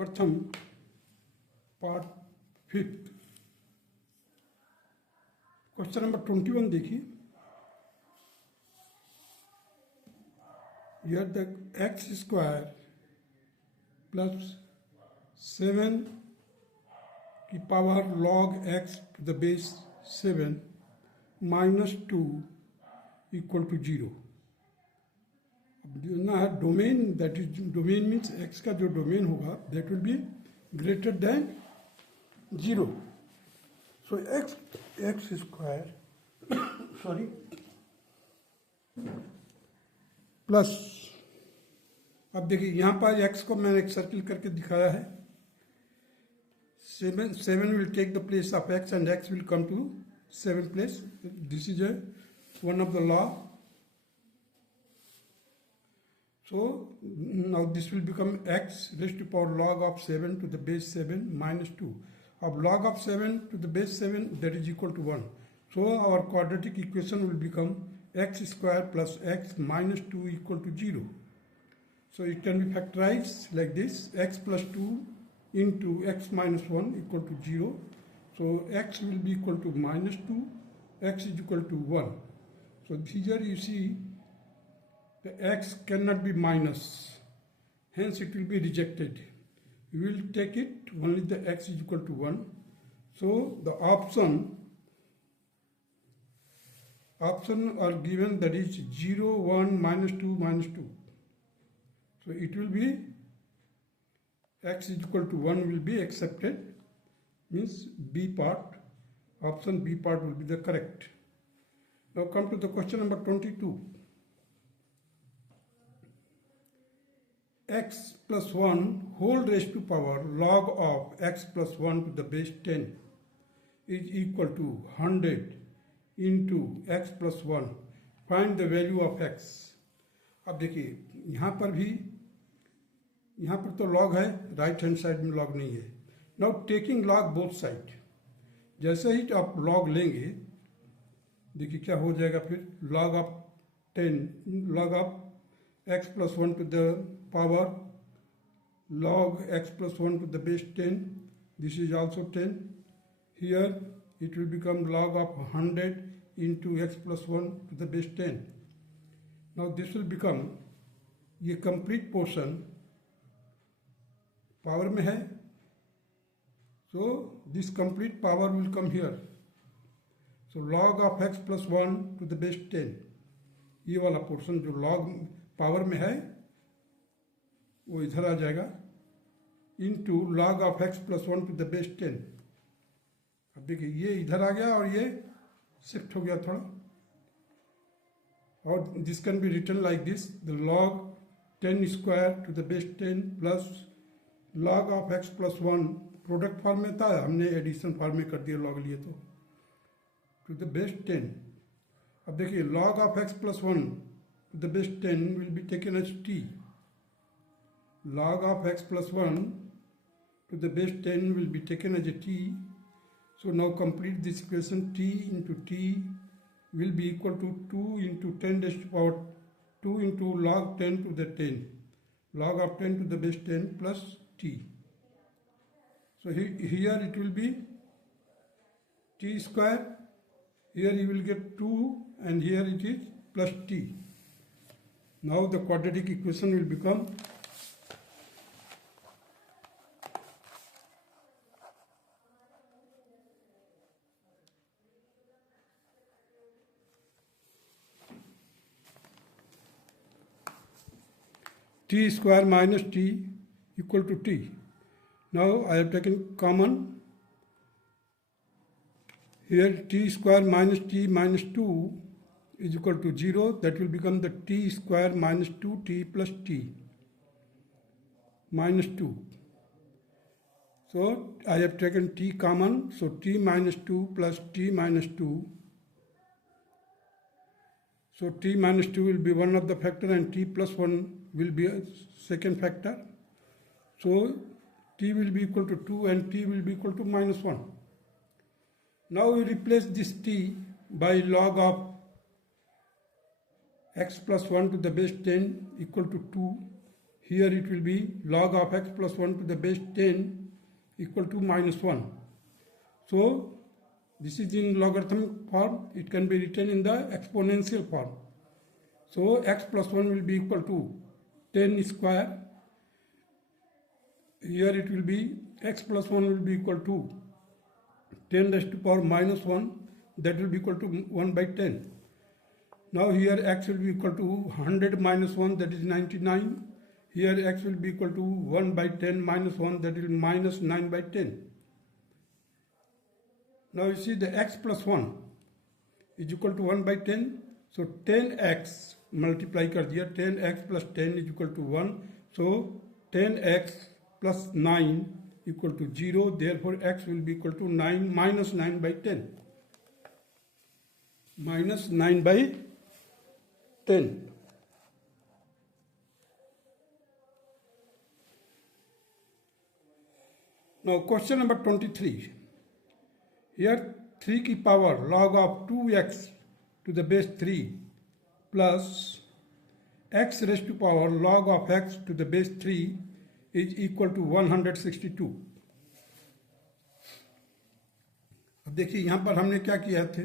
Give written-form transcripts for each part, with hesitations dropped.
प्रथम part 5 question number 21 देखिए। Here the x square plus 7 की power log x to the base 7 minus 2 equal to 0। अब ना है domain, that is domain means x का जो डोमेन होगा that will be greater than 0। So x square sorry plus, अब देखिए यहाँ पर x को मैंने एक सर्किल करके दिखाया है। 7 will take the place of x and x will come to 7 place. This is one of the law. So now this will become x raised to power log of 7 to the base 7 minus 2. Of log of 7 to the base 7, that is equal to 1. So our quadratic equation will become x square plus x minus 2 equal to 0. So it can be factorized like this: x plus 2 into x minus 1 equal to 0. So x will be equal to minus 2, x is equal to 1. So here you see the x cannot be minus, hence it will be rejected. We will take it only the x is equal to 1. So the option are given, that is 0, 1, minus 2, minus 2. So it will be x is equal to 1 will be accepted, means B part, option B part will be the correct. Now come to the question number 22. X plus 1 whole raised to power log of x plus 1 to the base 10 is equal to 100 into x plus 1. Find the value of x. अब देखिए यहाँ पर भी, यहाँ पर तो log है, right hand side में log नहीं है। Now taking log both side, जैसे ही आप log लेंगे देखिए क्या हो जाएगा फिर, log of 10, log of x plus 1 to the power log x plus 1 to the base 10, this is also 10. Here it will become log of 100 into x plus 1 to the base 10. Now this will become, ये complete portion power में है, so this complete power will come here. So log of x plus 1 to the base 10, ये वाला portion जो log power में है वो इधर आ जाएगा, into log of x plus 1 to the base 10। अब देखिए ये इधर आ गया और ये शिफ्ट हो गया थोड़ा, और this can be written like this, the log 10 square to the base 10 plus log of x plus 1, product form में था, हमने एडिशन फॉर्म में कर दिया log लिए तो, टू द बेस 10। अब देखिए log of x plus 1 to the base 10 will be taken as t. Log of x plus 1 to the base 10 will be taken as a t. So now complete this equation. T into t will be equal to 2 into 10 raised to power 2 into log 10 to the 10. Log of 10 to the base 10 plus t. So here it will be t square. Here you will get 2 and here it is plus t. Now the quadratic equation will become t square minus t equal to t. Now I have taken common. Here t square minus t minus 2 is equal to 0, that will become the t square minus 2t plus t minus 2. So I have taken t common, so t minus 2 plus t minus 2. So t minus 2 will be one of the factor and t plus 1 will be a second factor. So t will be equal to 2 and t will be equal to minus 1. Now we replace this t by log of x plus 1 to the base 10 equal to 2. here it will be log of x plus 1 to the base 10 equal to minus 1. So this is in logarithmic form. It can be written in the exponential form. So x plus 1 will be equal to 10 square. Here it will be x plus 1 will be equal to 10 raised to power minus 1. That will be equal to 1 by 10. Now here x will be equal to 100 minus 1, that is 99. Here x will be equal to 1 by 10 minus 1, that is minus 9 by 10. Now you see the x plus 1 is equal to 1 by 10. So 10x multiply कर दिया, 10x plus 10 is equal to 1. So 10x plus 9 equal to 0. Therefore x will be equal to 9 minus 9 by 10. Minus 9 by 10. Now question number 23. Here 3 की power log of 2x to the base 3 plus x raised to power log of x to the base 3 is equal to 162. अब देखिए यहाँ पर हमने क्या किया थे,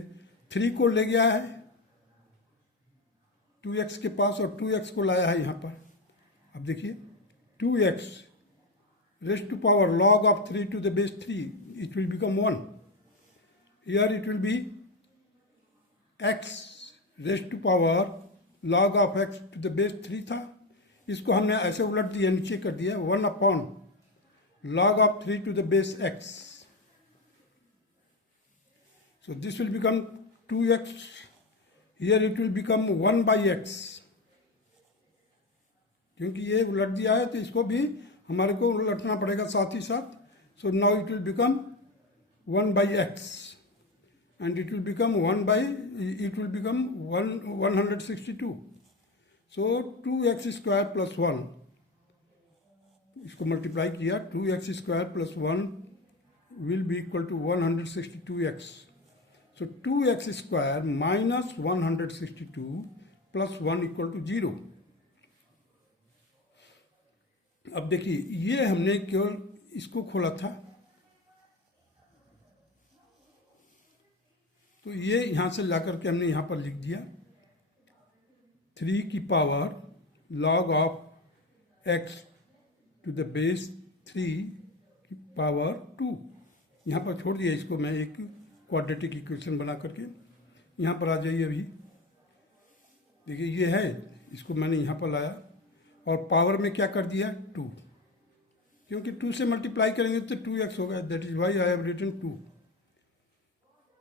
3 को ले गया है 2x के पास और 2x को लाया है यहाँ पर. अब देखिए 2x raised to power log of 3 to the base 3, it will become 1. Here it will be x raised to power log of x to the base 3 था, इसको हमने ऐसे उलट दिया, नीचे कर दिया 1 upon log of 3 to the base x. So this will become 2x. Here it will become 1 by x. क्योंकि ये उलट दिया है तो इसको भी हमारे को उलटना पड़ेगा साथ ही साथ. So now it will become 1 by x. And it will become 162. So 2x square plus 1, इसको मल्टीप्लाई किया, 2x square plus 1 will be equal to 162x. So 2x square minus 162 plus 1 equal to 0. अब देखिए ये हमने केवल इसको खोला था, तो ये यहाँ से ला करके हमने यहाँ पर लिख दिया 3 की power log of x to the base 3 की पावर 2. यहाँ पर छोड़ दिया इसको, मैं एक क्वाड्रेटिक इक्वेशन बना करके. यहाँ पर आ जाइए. अभी देखिए ये है, इसको मैंने यहाँ पर लाया और पावर में क्या कर दिया 2, क्योंकि 2 से मल्टीप्लाई करेंगे तो 2x होगा. That is why I have written 2.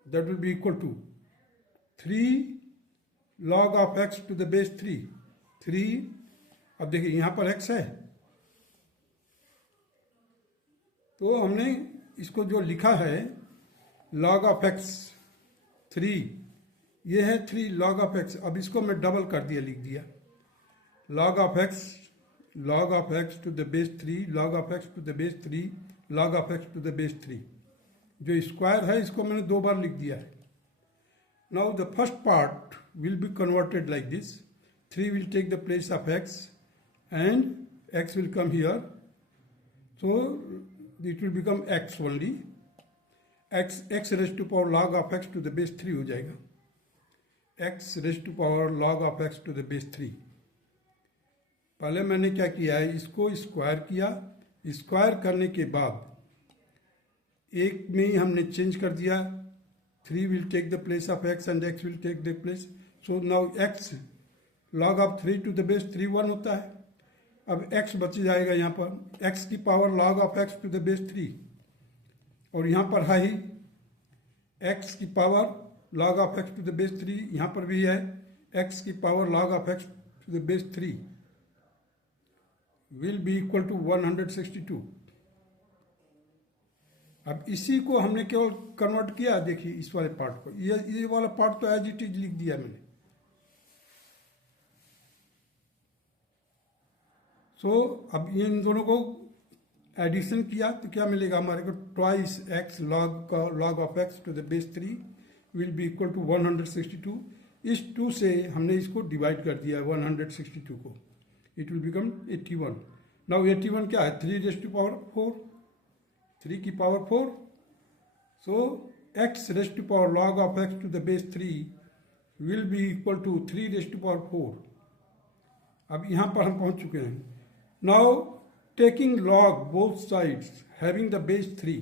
That will be equal to 3 log of x to the base 3. 3, अब देखिए यहाँ पर x है, तो हमने इसको जो लिखा है log of x 3, ये है 3 log of x. अब इसको मैं डबल कर दिया, लिख दिया log of x to the base 3 log of x to the base 3 log of x to the base 3. जो स्क्वायर है इसको मैंने 2 बार लिख दिया है. Now the first part will be converted like this. 3 will take the place of x and x will come here, so it will become x only. x raised to power log of x to the base 3 हो जाएगा. x raised to power log of x to the base 3. पहले मैंने क्या किया है, इसको square किया. Square करने के बाद एक में ही हमने चेंज कर दिया. 3 will take the place of x and x will take the place. So now x log of 3 to the base 3 1 होता है. अब x बच जाएगा यहाँ पर, x की power log of x to the base 3, और यहाँ पर है ही x की power log of x to the base 3. यहाँ पर भी है x की power log of x to the base 3 will be equal to 162. अब इसी को हमने केवल कन्वर्ट किया. देखिए इस वाले पार्ट को, ये वाला पार्ट तो एज इट इज लिख दिया मैंने. सो अब इन दोनों को एडिशन किया तो क्या मिलेगा हमारे को, twice x log of x to the base 3 will be equal to 162. इस 2 से हमने इसको डिवाइड कर दिया 162 को, इट विल बिकम 81. नाउ 81 क्या है, 3 रेस्ट टू पावर 4, 3 की power 4, so x raised to power log of x to the base 3 will be equal to 3 raised to power 4। अब यहाँ पर हम पहुँच चुके हैं। Now taking log both sides having the base 3,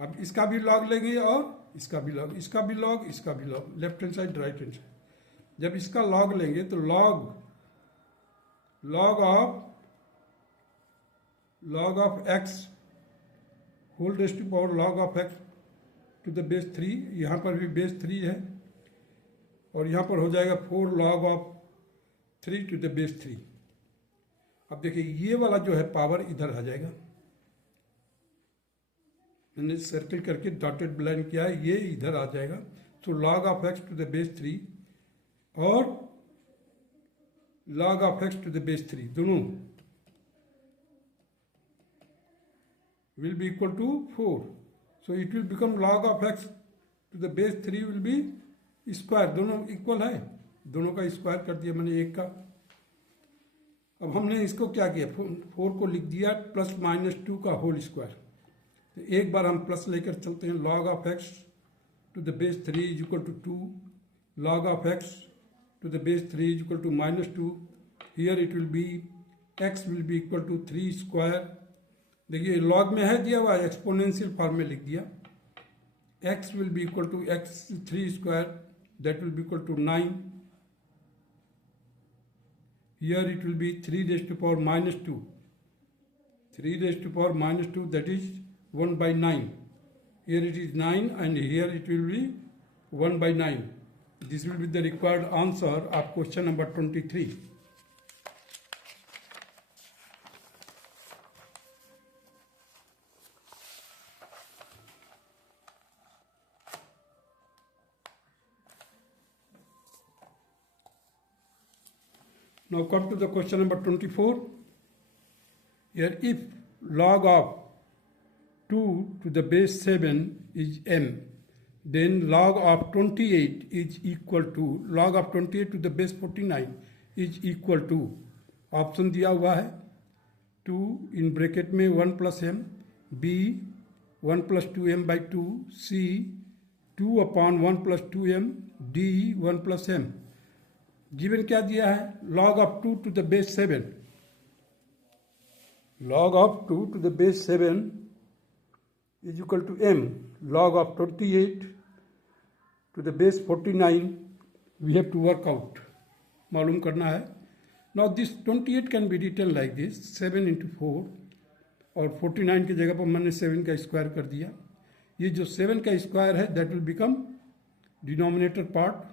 अब इसका भी log लेंगे और इसका भी log, इसका भी log, इसका भी log, left hand side right hand side. जब इसका log लेंगे तो log of x whole raised to power log of x to the base 3, यहाँ पर भी बेस 3 है और यहाँ पर हो जाएगा 4 log of 3 to the base 3। अब देखिए ये वाला जो है पावर इधर आ जाएगा, मैंने सर्किल करके डॉटेड लाइन किया है, ये इधर आ जाएगा। तो log of x to the base 3 और log of x to the base 3 दोनों will be equal to 4, so it will become log of x to the base 3 will be square, दोनों इक्वल है, दोनों का स्क्वायर कर दिया मैंने एक का। अब हमने इसको क्या किया, 4 को लिख दिया प्लस माइनस 2 का होल स्क्वायर। तो एक बार हम प्लस लेकर चलते हैं, log of x to the base 3 is equal to 2, log of x to the base 3 is equal to minus 2, here it will be x will be equal to 3 square. देखिए log में है दिया हुआ, exponential form में लिख दिया, x will be equal to x 3 square that will be equal to 9, here it will be 3 raised to power minus 2, 3 raised to power minus 2 that is 1 by 9, here it is 9 and here it will be 1 by 9. This will be the required answer of question number 23. Now come to the question number 24. Here if log of 2 to the base 7 is m, then log of 28 is equal to log of 28 to the base 49 is equal to, option दिया हुआ है 2 in bracket में 1 plus M, B 1 plus 2m by 2, C 2 upon 1 plus 2m, D 1 plus m। Given क्या दिया है, log of 2 to the base 7, log of 2 to the base 7 is equal to m, log of 28 to the base 49 we have to work out, मालूम करना है। Now this 28 can be written like this, 7 into 4, और 49 की जगह पर मैंने 7 का square कर दिया। ये जो 7 का स्क्वायर है that will become denominator part,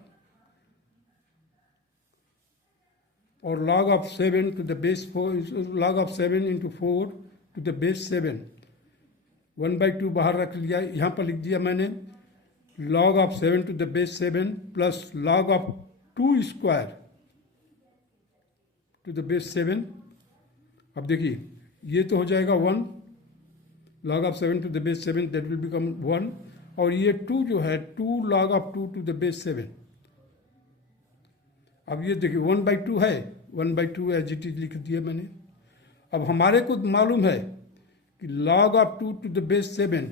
और log of 7 to the base 4, log of 7 into 4 to the base 7, 1 by 2 बाहर रख लिया, यहाँ पर लिख दिया मैंने log of 7 to the base 7 plus log of 2 square to the base 7। अब देखिए ये तो हो जाएगा 1, log of 7 to the base 7 that will become 1, और ये 2 जो है 2 log of 2 to the base 7। अब ये देखिए 1 by 2 है, 1 by 2 एज इट इज लिख दिया मैंने। अब हमारे को मालूम है कि log of 2 to the base 7,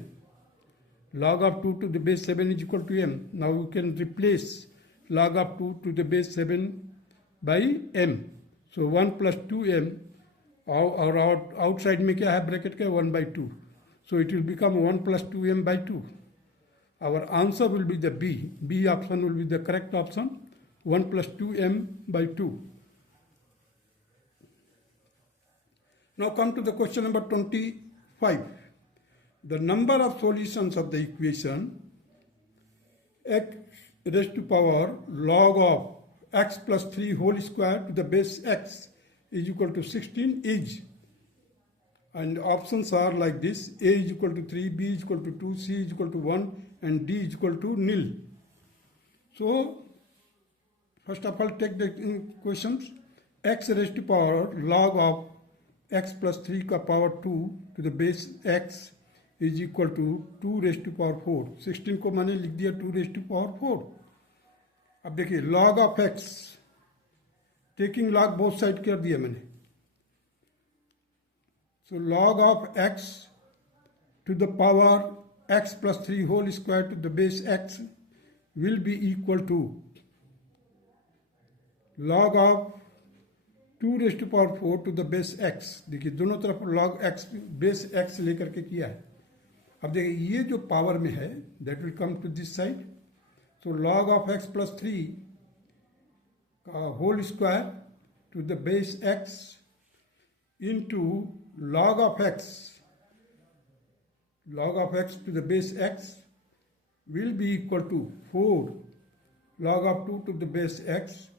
log of 2 to the base 7 is equal to m. Now we can replace log of 2 to the base 7 by m. So 1 plus 2m, और आउटसाइड में क्या है ब्रैकेट के 1 by 2. So it will become 1 plus 2m by 2. Our answer will be the B. B option will be the correct option. 1 plus 2m by 2. Now come to the question number 25. The number of solutions of the equation x raised to power log of x plus 3 whole square to the base x is equal to 16 is, and options are like this: A is equal to 3, B is equal to 2, C is equal to 1, and D is equal to nil. So first of all, take the questions. X raised to power log of x plus 3 का power 2 to the base x is equal to 2 raised to power 4. 16 को मैंने लिख दिया 2 raised to power 4. अब देखिए log of x, taking log both side कर दिया मैंने, So log of x to the power x plus 3 whole square to the base x will be equal to log of 2 raised to power 4 to the base x. देखिए दोनों तरफ log x base x लेकर के किया है. अब देखिए ये जो पावर में है that will come to this side. So log of x plus 3 का whole square to the base x into log of x to the base x will be equal to 4 log of 2 to the base x.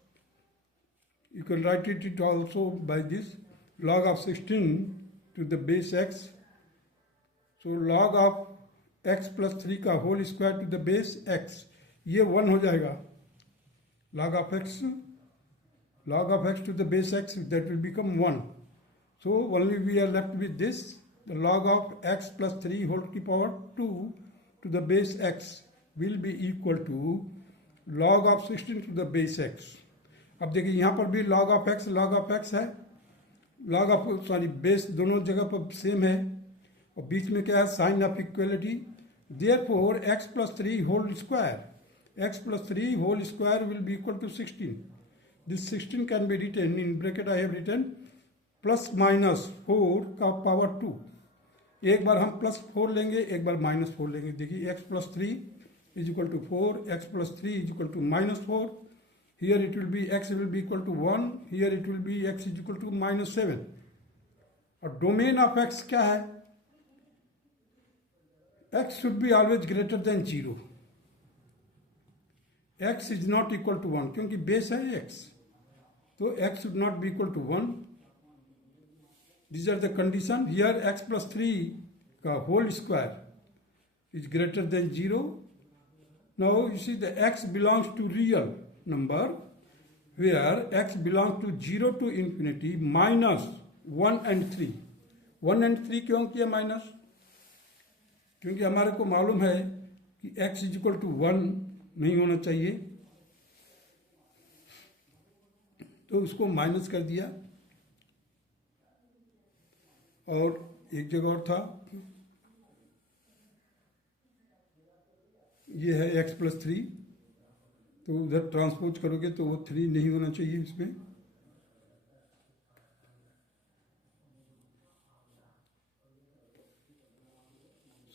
You can write it also by this log of 16 to the base x. So log of x plus 3 का whole square to the base x, ये 1 हो जाएगा. Log of x to the base x, that will become 1. So only we are left with this, the log of x plus 3 whole to the power 2 to the base x will be equal to log of 16 to the base x. अब देखिए यहाँ पर भी log of x है, base दोनों जगह पर same है और बीच में क्या है, sign of equality. Therefore x plus 3 whole square will be equal to 16. This 16 can be written in bracket. I have written plus minus 4 का पावर 2. एक बार हम प्लस 4 लेंगे, एक बार माइनस 4 लेंगे. देखिए x plus 3 is equal to 4, x plus 3 is equal to minus 4. Here it will be x will be equal to 1. Here it will be x is equal to minus 7. और domain of x क्या है? x should be always greater than 0. x is not equal to 1 क्योंकि base है x. तो x should not be equal to 1. These are the condition. Here x plus 3 का whole square is greater than 0. Now you see the x belongs to real number where x belongs to 0 to infinity minus 1 and 3. 1 and 3 क्यों किया minus? क्योंकि हमारे को मालूम है कि x is equal to 1 नहीं होना चाहिए, तो उसको माइनस कर दिया. और एक जगह और था, ये है x plus 3, तो उधर ट्रांसपोज करोगे तो वो 3 नहीं होना चाहिए इसमें.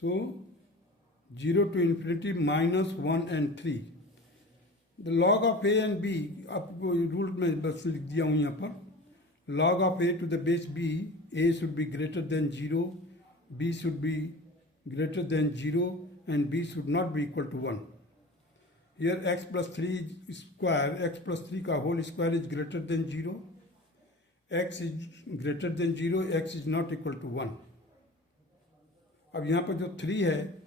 So 0 to infinity minus 1 and 3. The log of a and b, आपको रूल में बस लिख दिया हूँ यहाँ पर. Log of a to the base b, a should be greater than 0, b should be greater than 0, and b should not be equal to 1. Here x plus 3 square, x plus 3 का whole square is greater than 0. x is greater than 0, x is not equal to 1. अब यहाँ पर जो 3 है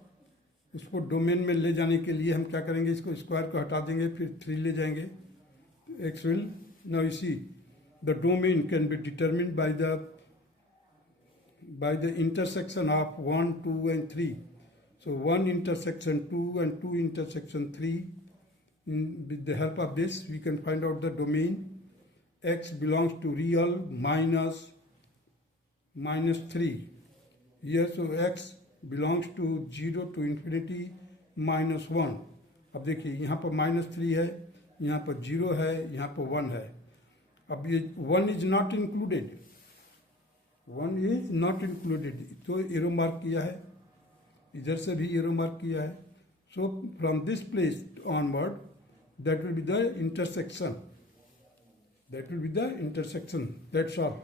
उसको domain में ले जाने के लिए हम क्या करेंगे, इसको स्क्वायर को हटा देंगे, फिर 3 ले जाएंगे. x will, now you see the domain can be determined by the intersection of 1, 2 and 3. So 1 intersection 2 and 2 intersection 3. With the help of this we can find out the domain. X belongs to real minus 3. Here so x belongs to 0 to infinity minus 1. अब देखिए यहाँ पर -3 है, यहाँ पर 0 है, यहाँ पर 1 है. अब ये 1 is not included, तो एरो मार्क किया है, इधर से भी एरो मार्क किया है. So from this place onward, that will be the intersection. That's all.